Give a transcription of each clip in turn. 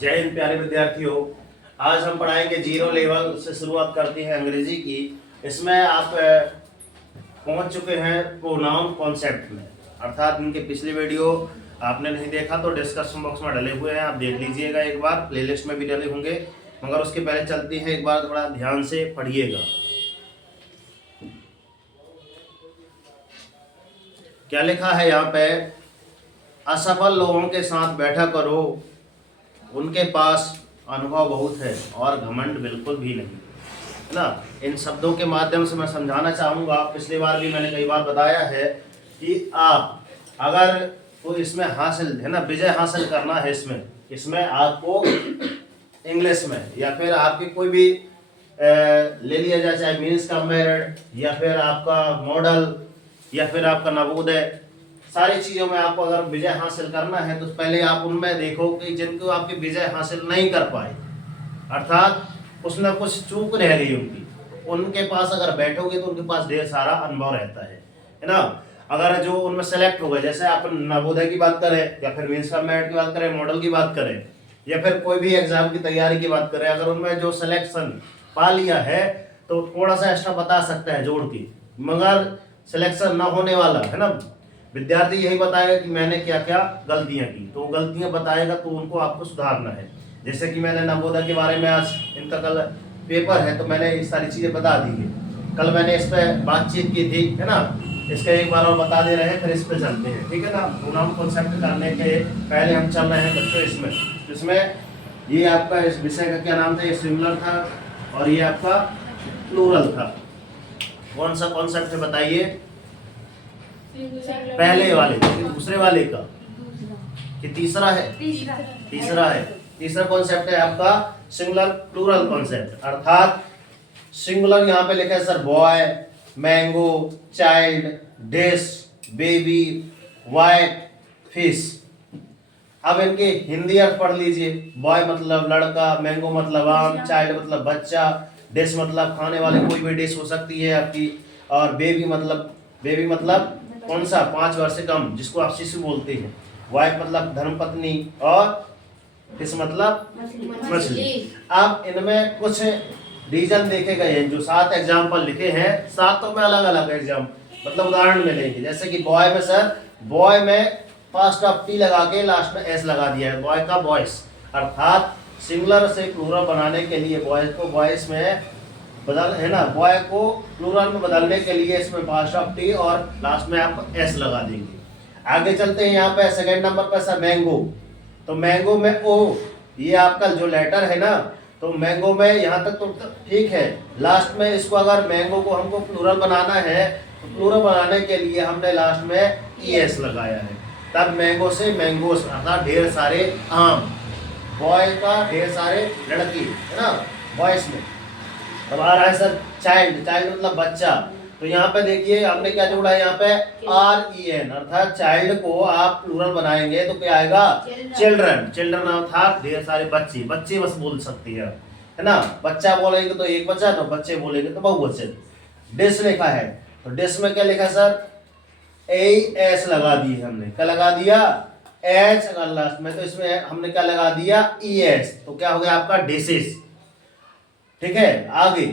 जय हिंद प्यारे विद्यार्थियों। आज हम पढ़ाएंगे जीरो लेवल से शुरुआत करते हैं अंग्रेजी की। इसमें आप पहुंच चुके हैं प्रोनाउन कॉन्सेप्ट में, अर्थात इनके पिछली वीडियो आपने नहीं देखा तो डिस्कशन बॉक्स में डले हुए हैं, आप देख लीजिएगा एक बार, प्लेलिस्ट में भी डले होंगे। मगर उसके पहले चलती हैं, एक बार थोड़ा ध्यान से पढ़िएगा। क्या लिखा है यहाँ पे? असफल लोगों के साथ बैठा करो, उनके पास अनुभव बहुत है और घमंड बिल्कुल भी नहीं, है ना। इन शब्दों के माध्यम से मैं समझाना चाहूँगा, पिछली बार भी मैंने कई बार बताया है कि आप अगर कोई इसमें हासिल है ना, विजय हासिल करना है इसमें आपको इंग्लिश में या फिर आपकी कोई भी ले लिया जाए, चाहे मीन्स का मेरिट या फिर आपका मॉडल या फिर आपका नवोदय, सारी चीज़ों में आपको अगर विजय हासिल करना है तो पहले आप उनमें देखो कि जिनको आपकी विजय हासिल नहीं कर पाए, अर्थात कुछ ना कुछ चूक रह गई उनके पास अगर बैठोगे तो उनके पास ढेर सारा अनुभव रहता है ना। अगर जो उनमें सेलेक्ट हो गए, जैसे आप नवोदय की बात करें या फिर मीन्स का मेरिट की बात करें, मॉडल की बात करें या फिर कोई भी एग्जाम की तैयारी की बात करें, अगर उनमें जो सिलेक्शन पा लिया है तो थोड़ा सा एक्स्ट्रा बता सकता है जोड़ के, मगर सिलेक्शन ना होने वाला है ना, विद्यार्थी यही बताएगा कि मैंने क्या क्या गलतियां की, तो गलतियां बताएगा तो उनको आपको सुधारना है। जैसे कि मैंने नवोदय के बारे में, आज इनका कल पेपर है तो मैंने ये सारी चीज़ें बता दी है, कल मैंने इस पर बातचीत की थी, है ना। इसका एक बार और बता दे रहे हैं, फिर इस पे चलते हैं, ठीक है ना। प्रोनाउन कॉन्सेप्ट करने के पहले हम चल रहे हैं बच्चों इसमें ये आपका इस विषय का क्या नाम था? ये सिंगुलर था और ये आपका प्लूरल था। कौन सा कॉन्सेप्ट है बताइए? पहले वाले, दूसरे वाले का कि तीसरा है? तीसरा है। तीसरा कॉन्सेप्ट है आपका सिंगुलर प्लूरल कॉन्सेप्ट, अर्थात सिंगुलर यहाँ पे लिखा है sir boy, mango, child, dish, baby, wife, fish. अब इनके हिंदी अर्थ पढ़ लीजिए। बॉय मतलब लड़का, मैंगो मतलब आम, चाइल्ड मतलब बच्चा, डिश मतलब खाने वाले कोई भी डिश हो सकती है आपकी, और बेबी मतलब कौन सा? 5 वर्ष से कम, जिसको आप शिशु बोलते हैं। वाइफ मतलब धर्मपत्नी और फिश मतलब मछली। अब इनमें कुछ रीजन देखे गए हैं, जो 7 एग्जाम्पल लिखे हैं, 7 में अलग अलग एग्जाम मतलब उदाहरण मिलेंगे। जैसे कि बॉय में सर, बॉय में फर्स्ट ऑफ टी लगा के लास्ट में एस लगा दिया है, बॉय का बॉयस, अर्थात सिंगुलर से प्लूरल बनाने के लिए बॉयज को बॉयस में बदल, है ना, बॉय को प्लूरल में बदलने के लिए इसमें फर्स्ट ऑफ टी और लास्ट में आप एस लगा देंगे। आगे चलते हैं, यहाँ पे सेकंड नंबर पर सर मैंगो, तो मैंगो में ओ, ये आपका जो लेटर है ना, तो मैंगो में यहाँ तक तो ठीक है, लास्ट में इसको अगर मैंगो को हमको प्लूरल बनाना है तो प्लूरल बनाने के लिए हमने लास्ट में ईएस लगाया है, तब मैंगो से मैंगोस, अर्थात ढेर सारे आम, बॉय का ढेर सारे लड़की, है ना, बॉयस में। अब आ रहा है सर चाइल्ड, चाइल्ड मतलब बच्चा, तो यहाँ पे देखिए हमने क्या जोड़ा है, यहाँ पे REN, अर्थात चाइल्ड को आप प्लूरल बनाएंगे तो क्या आएगा? चिल्ड्रन। चिल्ड्रन अर्थात ढेर सारे बच्चे, बच्चे बस बोल सकती है ना, बच्चा बोलेंगे तो एक बच्चा, तो बच्चे बोलेंगे तो बहुवचन। डिश लिखा है, तो डिश में क्या लिखा सर? AS लगा दी है हमने, क्या लगा दिया? H अगर लास्ट में, तो इसमें हमने क्या लगा दिया? ES, तो क्या हो गया आपका? डिशेस, ठीक है। आगे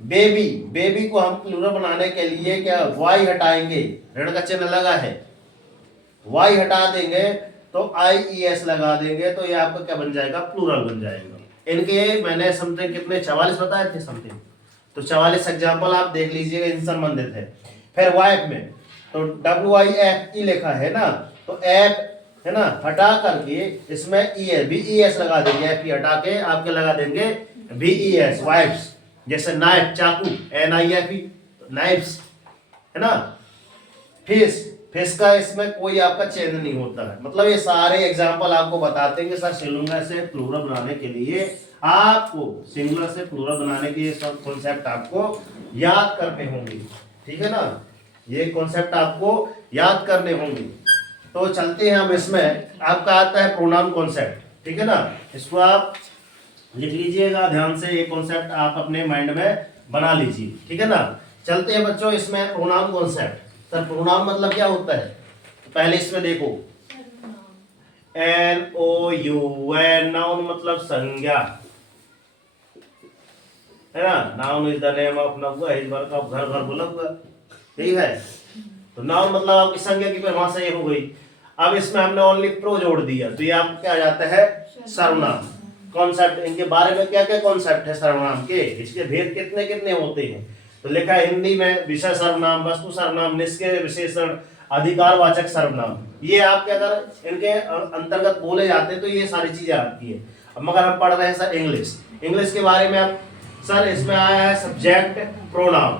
बेबी, बेबी को हम प्लूरल बनाने के लिए क्या वाई हटाएंगे, ऋण का चिन्ह लगा है, वाई हटा देंगे तो IES लगा देंगे, तो ये आपका क्या बन जाएगा? प्लूरल बन जाएगा। इनके मैंने समथिंग कितने 44 बताए थे समथिंग, तो 44 एग्जाम्पल आप देख लीजिएगा, इन संबंधित है। फिर वाइफ में तो WIFE लिखा है ना, तो एफ, है ना, हटा करके इसमें BES लगा देंगे, FE हटा के आपके लगा देंगे BES, वाइफ्स। जैसे नाइफ, चाकू, NIFE, नाइफ्स, है ना। फिश, फिश का इसमें कोई आपका चेंज नहीं होता है। मतलब ये सारे एग्जाम्पल आपको बताते हैं कि सर सिंगुलर से प्लूरल बनाने के लिए आपको, सिंगुलर से प्लूरल बनाने के ये सब कॉन्सेप्ट आपको याद करने होंगे, ठीक है ना, ये कॉन्सेप्ट आपको याद करने होंगे। तो चलते हैं हम इसमें, आपका आता है प्रोनाउन कॉन्सेप्ट, ठीक है ना, इसको आप लिख लीजिएगा ध्यान से, ये कॉन्सेप्ट आप अपने माइंड में बना लीजिए, ठीक है ना। चलते हैं बच्चों इसमें प्रोनाउन कॉन्सेप्ट। सर प्रोनाउन मतलब क्या होता है? तो पहले इसमें देखो, NOU, वैन, नाउन मतलब संज्ञा, है ना। Noun is the name of नौका, इस बार का घर घर बोला हुआ, ठीक है। तो नाउन मतलब आपकी संज्ञा की परिभाषा ये हो गई। अब इसमें हमने ओनली प्रो जोड़ दिया, तो ये आपको क्या आ जाता है, सर्वनाम। कॉन्सेप्ट, इनके बारे में क्या क्या कॉन्सेप्ट है सर्वनाम के, इसके भेद कितने कितने होते हैं। तो लिखा है हिंदी में विषय सर्वनाम, वस्तु सर्वनाम, निष्क्रिय विशेषण, अधिकारवाचक सर्वनाम। ये आपके अगर इनके अंतर्गत बोले जाते हैं तो ये सारी चीजें आती है। अब मगर हम पढ़ रहे हैं सर इंग्लिश, इंग्लिश के बारे में। अब सर इसमें आया है सब्जेक्ट प्रोनाउन,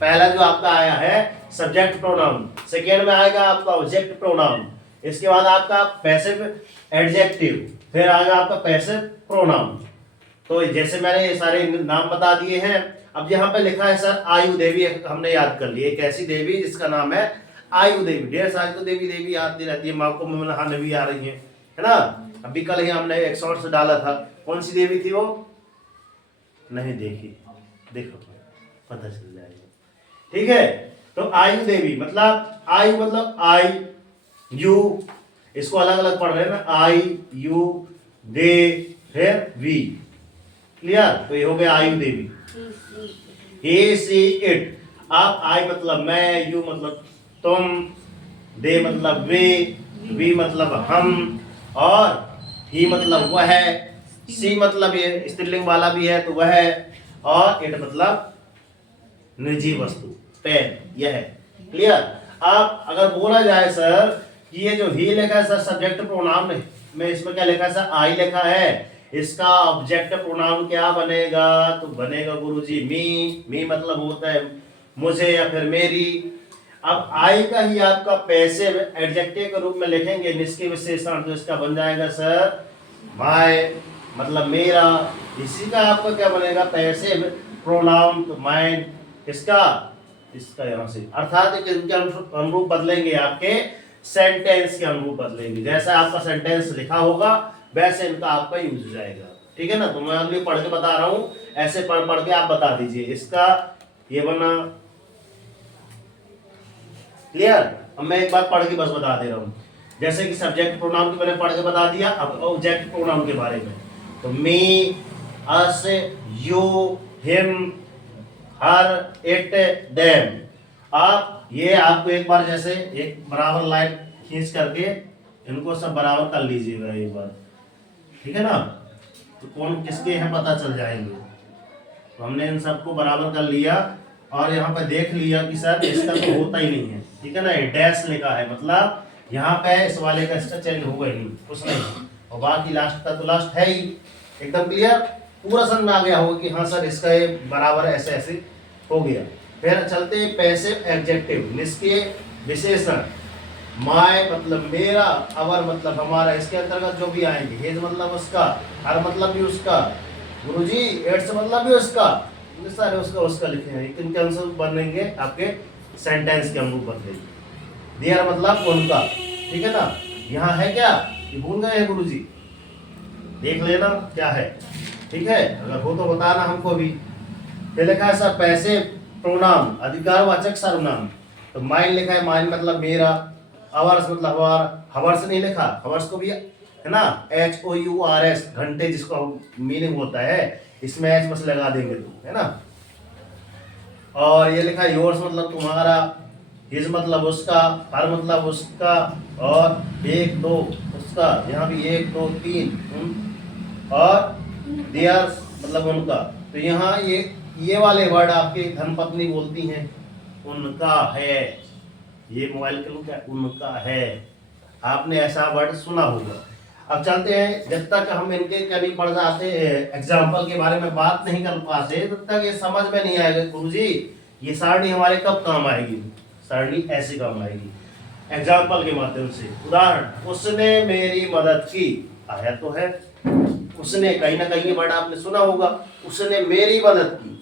पहला जो आपका आया है सब्जेक्ट प्रोनाउन, सेकेंड में आएगा आपका ऑब्जेक्ट प्रोनाउन, इसके बाद आपका पैसिव एडजेक्टिव, फिर आएगा आपका पैसिव प्रोनाउन। तो जैसे मैंने ये सारे नाम बता दिए हैं। अब यहाँ पे लिखा है सर आयु देवी, हमने याद कर लिया, एक ऐसी देवी जिसका नाम है आयु देवी। ढेर सारी तो देवी देवी आती रहती है, माँ को नहाने भी आ रही है ना। अभी कल ही हमने एक शॉर्ट्स डाला था, कौन सी देवी थी वो, नहीं देखी, देखो पता चल जाएगा, ठीक है। तो आयु देवी मतलब आयु मतलब आई यू, इसको अलग अलग पढ़ रहे हैं ना, आई यू दे फिर वी, क्लियर। तो ये हो गया आयु देवी। ही सी इट, आप आई मतलब मैं, यू मतलब तुम, दे मतलब वे मतलब हम, और ही मतलब वह, सी मतलब ये स्त्रीलिंग वाला भी है तो वह, और इट मतलब निजी वस्तु, पेन, यह है, क्लियर। आप अगर बोला जाए सर कि ये जो ही लिखा है सर सब्जेक्ट प्रोनाउन में, इसमें क्या लिखा है सर आई लिखा है, इसका ऑब्जेक्ट प्रोनाउन क्या बनेगा, तो बनेगा गुरुजी मी मतलब होता है मुझे या फिर मेरी। अब आई का ही आपका पैसिव एडजेक्टिव के रूप में लिखेंगे निष्क्रिय विशेषण, तो इसका बन जाएगा सर माय मतलब मेरा। इसी का आपका क्या बनेगा पैसिव प्रोनाउन, तो माइन, किसका, इसका यहाँ से, अर्थात इनके अनुरूप बदलेंगे, आपके सेंटेंस के अनुरूप बदलेंगे, जैसा आपका सेंटेंस लिखा होगा वैसे इनका आपका यूज हो जाएगा, ठीक है ना। तो मैं अभी पढ़ के बता रहा हूँ, ऐसे पढ़ के आप बता दीजिए, इसका ये बना, क्लियर। अब मैं एक बार पढ़ के बस बता दे रहा हूँ, जैसे कि सब्जेक्ट प्रोनाउन के मैंने पढ़ के बता दिया। अब ऑब्जेक्ट प्रोनाउन के बारे में, तो me, us, you, him, her, it, them. आप ये आपको एक बार जैसे एक बराबर लाइन खींच करके इनको सब बराबर कर लीजिएगा एक बार, ठीक है ना। तो कौन किसके हैं पता चल जाएंगे। तो हमने इन सबको बराबर कर लिया और यहाँ पे देख लिया कि सर इसका तो होता ही नहीं है, ठीक है ना। ये डैश लिखा है मतलब यहाँ पे इस वाले का इसका चेंज होगा ही नहीं, कुछ नहीं, और बाकी लास्ट का तो लास्ट है ही, एकदम क्लियर, पूरा समझ में आ गया होगा कि हाँ सर इसका ये बराबर ऐसे ऐसे हो गया। फिर चलते पैसिव एडजेक्टिव, निष्क्रिय विशेषण, माय मतलब मेरा, अवर मतलब हमारा, इसके अंतर्गत जो भी आएंगे, हिज मतलब उसका, हर मतलब भी उसका, गुरुजी एड्स मतलब भी उसका, सारे उसका लिखे हैं, किनके अनुसार बनेंगे आपके सेंटेंस के अनुरूप बदलेंगे। देयर मतलब उनका, ठीक है ना। यहाँ है क्या, ये भूल गए हैं गुरुजी, देख लेना क्या है, ठीक है, अगर हो तो बताना हमको भी। फिर लिखा है सर पैसे प्रोनाउन, अधिकारवाचक सर्वनाम, तो माइन लिखा है, माइन मतलब मेरा, आवर्स मतलब हमारा, हवर्स नहीं लिखा, हवर्स को भी है ना HOURS घंटे जिसको मीनिंग होता है, इसमें एच बस लगा देंगे तो, है ना। और ये लिखा है योर्स मतलब तुम्हारा, हिज मतलब उसका, हर मतलब उसका, और एक दो उसका, यहाँ भी एक दो तीन, और देयर मतलब उनका। तो यहाँ ये वाले वर्ड आपके धर्मपत्नी बोलती हैं, उनका है, ये मोबाइल के लोग क्या, उनका है, आपने ऐसा वर्ड सुना होगा। अब चलते हैं, जब तक हम इनके कभी पढ़ जाते एग्जाम्पल के बारे में बात नहीं कर पाते तब तक ये समझ में नहीं आएगा गुरुजी ये सारणी हमारे कब काम आएगी। सारणी ऐसे काम आएगी एग्जाम्पल के माध्यम से। उदाहरण, उसने मेरी मदद की, आया तो है, उसने कहीं ना कहीं ये वर्ड आपने सुना होगा, उसने मेरी मदद की,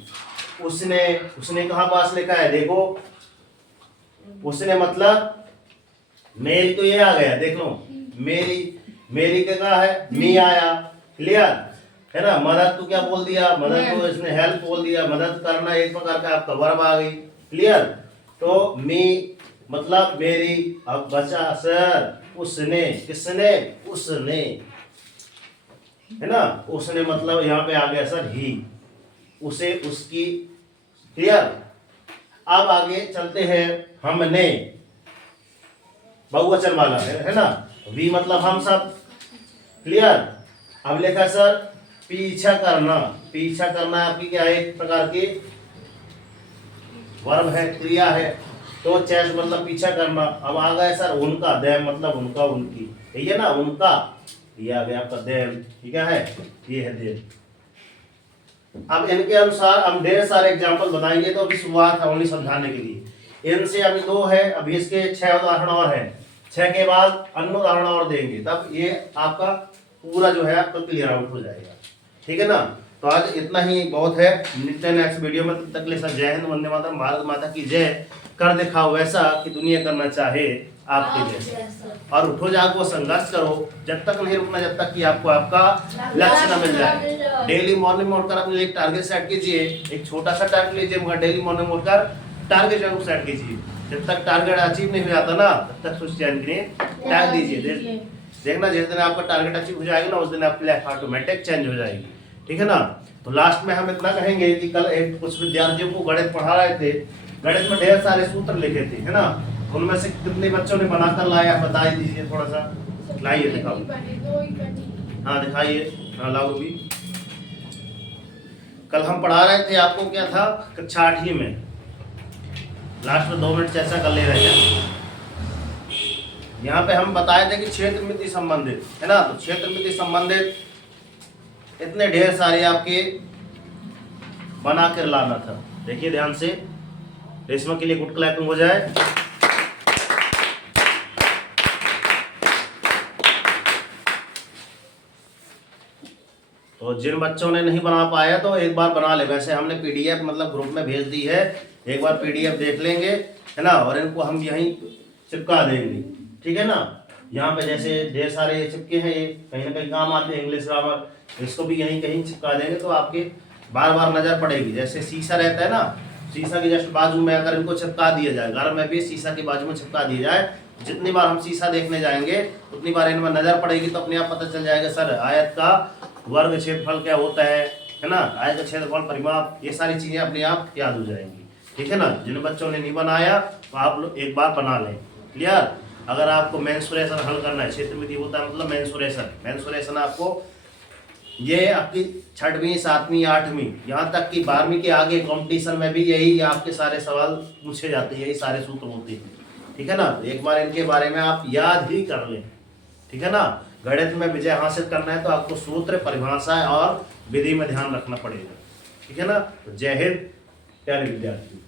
उसने कहाँ पास लिखा है, देखो उसने मतलब मेरी, तो ये आ गया देख लो, मेरी के कहा है, मी आया, क्लियर है ना। मदद तो क्या बोल दिया, मदद तो इसने हेल्प बोल दिया, मदद करना एक प्रकार का आपका वर्ब आ गई, क्लियर। तो मी मतलब मेरी। अब बचा सर उसने, किसने, उसने, है ना, उसने मतलब यहाँ पे आ गया सर ही, उसे, उसकी, क्लियर। अब आगे चलते हैं, हमने, बहुवचन वाला है ना, वी मतलब हम सब, क्लियर। अब लिखा सर पीछा करना, पीछा करना आपकी क्या है, एक प्रकार की वर्ब है, क्रिया है, तो चेस मतलब पीछा करना। अब आ गया सर उनका, देम मतलब उनका, उनकी, यही है ना, उनका, ये आ गया आपका देम, ठीक है, ये है देम। अब इनके अनुसार हम ढेर सारे एग्जाम्पल बताएंगे, तो अभी शुरुआत है ओनली समझाने के लिए। इनसे अभी 2 है, अभी इसके 6 उदाहरण और है, 6 के बाद अन्य उदाहरण और देंगे, तब ये आपका पूरा जो है आपका क्लियर आउट हो जाएगा, ठीक है ना। तो आज इतना ही बहुत है, मिलते हैं नेक्स्ट वीडियो में, तब तक ले सर जय हिंद, वंदे मातरम, भारत माता की जय। कर दिखाओ वैसा कि दुनिया करना चाहे आपके जैसा, और उठो जागो संघर्ष करो, जब तक नहीं रुकना, जब तक कि आपको आपका लक्ष्य न मिल जाए। डेली मॉर्निंग में उठकर अपने लिए एक टारगेट सेट कीजिए, एक छोटा सा टारगेट लीजिए, मगर डेली मॉर्निंग में उठकर टारगेट जरूर सेट कीजिए। जब तक टारगेट अचीव नहीं हो जाता ना, तब तक सोच त्याग दीजिए। देखना जिस दिन आपका टारगेट अचीव हो जाएगा ना, उस दिन आपकी लाइफ ऑटोमेटिक चेंज हो जाएगी, ठीक है ना। तो लास्ट में हम इतना कहेंगे कि कल एक कुछ विद्यार्थियों को गणित पढ़ा रहे थे, गणित में ढेर सारे सूत्र लिखे थे, है ना, उनमें से कितने बच्चों ने बनाकर लाया, बता ही दीजिए थोड़ा सा, लाइए दिखाओ, हाँ दिखाइए, हाँ लाओ भी। कल हम पढ़ा रहे थे आपको, क्या था, कक्षा 8वीं में, लास्ट में 2 मिनट चर्चा कर ले रहे थे। यहाँ पे हम बताए थे कि क्षेत्र मिति संबंधित, है ना, तो क्षेत्र मिति संबंधित इतने ढेर सारे आपके बना कर लाना था। देखिए ध्यान से, रेशमा के लिए गुड क्लैपिंग हो जाए। तो जिन बच्चों ने नहीं बना पाया तो एक बार बना ले, वैसे हमने पीडीएफ मतलब ग्रुप में भेज दी है, एक बार पीडीएफ देख लेंगे, है ना, और इनको हम यहीं चिपका देंगे, ठीक है ना। यहाँ पे जैसे ढेर सारे चिपके हैं, ये कहीं ना कहीं काम आते हैं, इंग्लिश ग्रामर, इसको भी यहीं कहीं चिपका देंगे, तो आपके बार बार नजर पड़ेगी। जैसे शीशा रहता है ना, शीशा के जस्ट बाजू में अगर इनको चिपका दिया जाए, घर में भी शीशा के बाजू में चिपका दिया जाए, जितनी बार हम शीशा देखने जाएंगे उतनी बार इनमें नजर पड़ेगी, तो अपने आप पता चल जाएगा सर आयत का वर्ग क्षेत्रफल क्या होता है ना, आयत का क्षेत्रफल, परिमाप, ये सारी चीजें अपने आप याद हो जाएंगी, ठीक है ना। जिन बच्चों ने नहीं बनाया तो आप लोग एक बार बना लें, क्लियर। अगर आपको मेंसुरेशन हल करना है, क्षेत्र मिति होता है मतलब मेंसुरेशन आपको ये आपकी 6वीं 7वीं 8वीं यहाँ तक कि 12वीं के आगे कंपटीशन में भी यही आपके सारे सवाल पूछे जाते हैं, यही सारे सूत्र होते हैं, ठीक है ना। एक बार इनके बारे में आप याद ही कर लें, ठीक है ना। गणित में विजय हासिल करना है तो आपको सूत्र, परिभाषा और विधि में ध्यान रखना पड़ेगा, ठीक है ना। तो जय हिंद प्यारे विद्यार्थी।